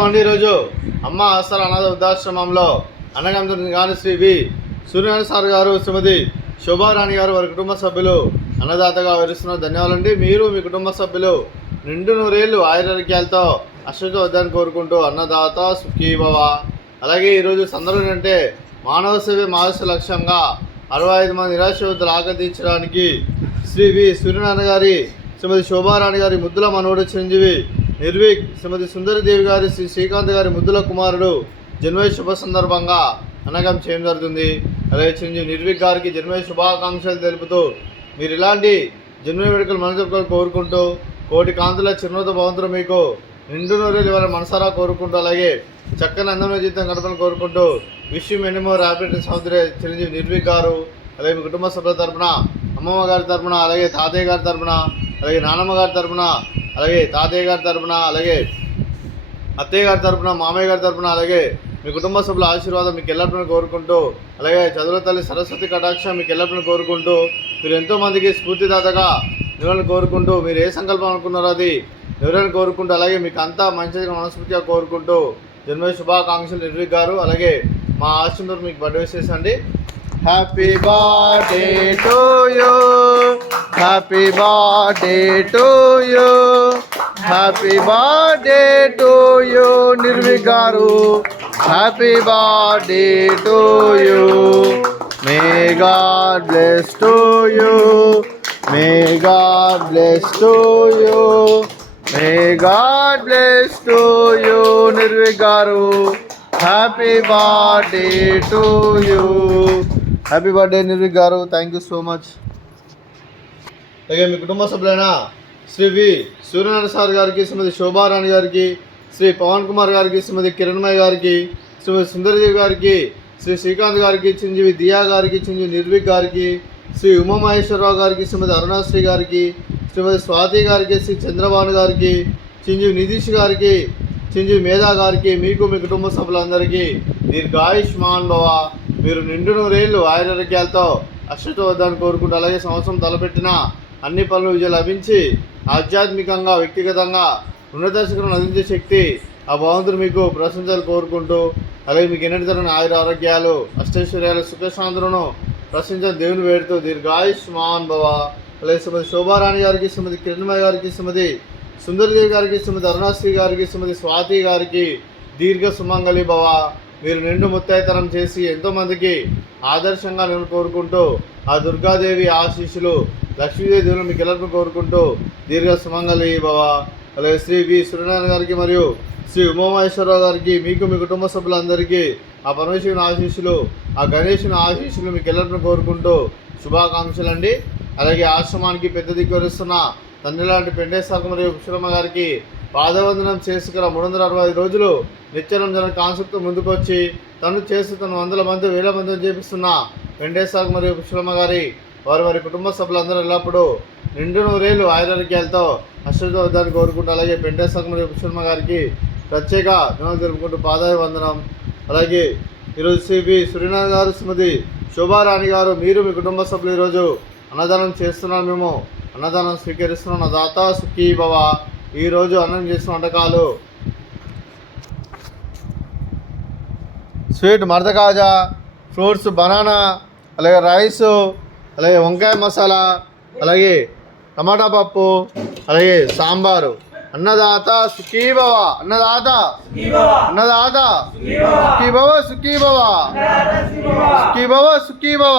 నమస్కారం అండి. ఈరోజు అమ్మ ఆసరా అనాథ వృద్ధాశ్రమంలో అన్నగంతుని శ్రీ వి సూర్యనారాయణ సార్ గారు, శ్రీమతి శోభారాణి గారు, వారి కుటుంబ సభ్యులు అన్నదాతగా వివరిస్తున్న ధన్యవాదాలండి. మీరు మీ కుటుంబ సభ్యులు నిండు నూరేళ్లు ఆయురారోగ్యాలతో అశ్వత వద్దని కోరుకుంటూ అన్నదాత సుఖీభవ. అలాగే ఈరోజు సందర్భం ఏంటంటే మానవ సేవే మానవ లక్ష్యంగా 65 మంది నిరాశ్రతులు ఆకర్షించడానికి శ్రీ వి సూర్యనారాయణ గారి, శ్రీమతి శోభారాణి గారి ముద్దుల మనవడు చిరంజీవి నిర్విక్, శ్రీమతి సుందరిదేవి గారి, శ్రీ శ్రీకాంత్ గారి ముద్దుల కుమారుడు జన్మదిన శుభ సందర్భంగా అన్నగం చేయడం జరుగుతుంది. అలాగే చిరంజీవి నిర్విక్ గారికి జన్మదిన శుభాకాంక్షలు తెలుపుతూ మీరు ఇలాంటి జన్మదిన వేడుకలు మనసు కోరుకుంటూ కోటి కాంతుల చిరునవ్వుతో భవంతులు మీకు నిండు నూరేళ్ళు ఇవాళ మనసారా కోరుకుంటూ, అలాగే చక్కని అందమైన జీవితం గడపని కోరుకుంటూ విష్ మెనీ మోర్ హ్యాపీ సముద్ర చిరంజీవి నిర్విక్ గారు, అలాగే మీ కుటుంబ సభ్యుల తరపున, అమ్మమ్మ గారి తరపున, అలాగే తాతయ్య గారి తరపున, అలాగే నానమ్మ గారి తరపున, అలాగే తాతయ్య గారి తరపున, అలాగే అత్తయ్య గారి తరపున, మామయ్య గారి తరపున, అలాగే మీ కుటుంబ సభ్యుల ఆశీర్వాదం మీకు ఎల్లప్పుడూ కోరుకుంటూ, అలాగే చదువుల తల్లి సరస్వతి కటాక్షం మీకు ఎల్లప్పుడూ కోరుకుంటూ, మీరు ఎంతోమందికి స్ఫూర్తిదాతగా నిలవని కోరుకుంటూ, మీరు ఏ సంకల్పం అనుకున్నారో అది ఎవరైనా కోరుకుంటూ, అలాగే మీకు అంతా మంచిగా మనస్ఫూర్తిగా కోరుకుంటూ జన్మదిన శుభాకాంక్షలు నిర్విక్ గారు. అలాగే మా ఆశ్రమంలో మీకు బర్త్డే విషెస్ అండి. Happy birthday to you, happy birthday to you, happy birthday to you Nirvik గారు, happy birthday to you. May God bless to you, may God bless to you, may God bless to you Nirvik గారు, happy birthday to you. Happy birthday Nirvik గారు, thank you so much. అలాగే మీ కుటుంబ సభ్యులైన Shri V Suryanarayana sir గారికి, శ్రీమతి శోభారాణి గారికి, శ్రీ పవన్ కుమార్ గారికి, శ్రీమతి కిరణ్మయ్య గారికి, శ్రీమతి సుందరదేవి గారికి, శ్రీ శ్రీకాంత్ గారికి, చిరంజీవి దియా గారికి, చిరంజీవి నిర్విక్ గారికి, శ్రీ ఉమామహేశ్వరరావు గారికి, శ్రీమతి అరుణాశ్రీ గారికి, శ్రీమతి స్వాతి గారికి, శ్రీ చంద్రబాబు గారికి, చిరంజీవి నితీష్ గారికి, చిరంజీవి మేధా గారికి, మీకు మీ కుటుంబ సభ్యులందరికీ దీర్ఘాయుష్మాన్ భవ. మీరు నిండు నూరేళ్ళు ఆయురారోగ్యాలతో అశ్వత వద్దని కోరుకుంటూ, అలాగే సంవత్సరం తలపెట్టిన అన్ని పనులు విజయం లభించి ఆధ్యాత్మికంగా వ్యక్తిగతంగా ఉన్నతశిఖరం అందించే శక్తి ఆ భగవంతుడు మీకు ప్రశంసలు కోరుకుంటూ, అలాగే మీకు ఎన్నటి తరని ఆయుర ఆరోగ్యాలు అష్టైశ్వర్యాలు సుఖశాంతులను ప్రశ్నించిన దేవుని వేడుతూ దీర్ఘాయుష్మాన్ భవ. అలాగే శ్రీమతి శోభారాణి గారికి, శ్రీమతి కిరణ్మయ్య గారికి, శ్రీమతి సుందరదేవి గారికి, శ్రీమతి అరుణాశ్రీ గారికి, శ్రీమతి స్వాతి గారికి దీర్ఘ సుమంగళి భవ. మీరు నిండు ముత్తైతనం చేసి ఎంతోమందికి ఆదర్శంగా నేను కోరుకుంటూ ఆ దుర్గాదేవి ఆశీస్సులు లక్ష్మీదేవి దేవుని మీకు ఎల్లరికీ కోరుకుంటూ దీర్ఘ సుమంగళి భవ. అలాగే శ్రీ వి సూర్యనారాయణ గారికి మరియు శ్రీ ఉమామహేశ్వరరావు గారికి, మీకు మీ కుటుంబ సభ్యులందరికీ ఆ పరమేశ్వరుని ఆశీస్సులు, ఆ గణేశుని ఆశీస్సులు మీకు ఎల్లరికీ కోరుకుంటూ శుభాకాంక్షలు అండి. అలాగే ఆశ్రమానికి పెద్ద దిక్కు వరుస్తున్న తండ్రి లాంటి పెండేశ్వర మరియు పుష్పమ్మ గారికి పాదవందనం చేసుకున్న 365 రోజులు నిత్యరంజన కాన్సెప్ట్ ముందుకు వచ్చి తను చేస్తూ తను వందల మంది వేల మంది చేపిస్తున్న వెంకటేశ్వర మరియు పుష్పమ్మ గారి వారి కుటుంబ సభ్యులందరూ ఎల్లప్పుడూ నిండు నూరేళ్ళు ఆయురారోగ్యాలతో అశ్వత వద్దని కోరుకుంటూ, అలాగే వెంకటేశ్వర మరియు పుష్పమ్మ గారికి ప్రత్యేక ధన్యవాదాలు తెలుపుకుంటూ పాదాభివందనం. అలాగే ఈరోజు శ్రీ వి సూర్యనారాయణ గారు, శ్రీమతి శోభారాణి గారు, మీరు మీ కుటుంబ సభ్యులు ఈరోజు అన్నదానం చేస్తున్నాం. మేము అన్నదానం స్వీకరిస్తున్నాం. నా దాత సుఖీ భవ. ఈరోజు అన్నం చేసిన వంటకాలు స్వీట్ మర్దకాజా, ఫ్రూట్స్ బనానా, అలాగే రైస్, అలాగే వంకాయ మసాలా, అలాగే టమాటా పప్పు, అలాగే సాంబారు. అన్నదాత సుఖీ భవ, అన్నదాత అన్నదాత సుఖీ భవ, సుఖీ భవ, సుఖీ భవ, సుఖీ భవ.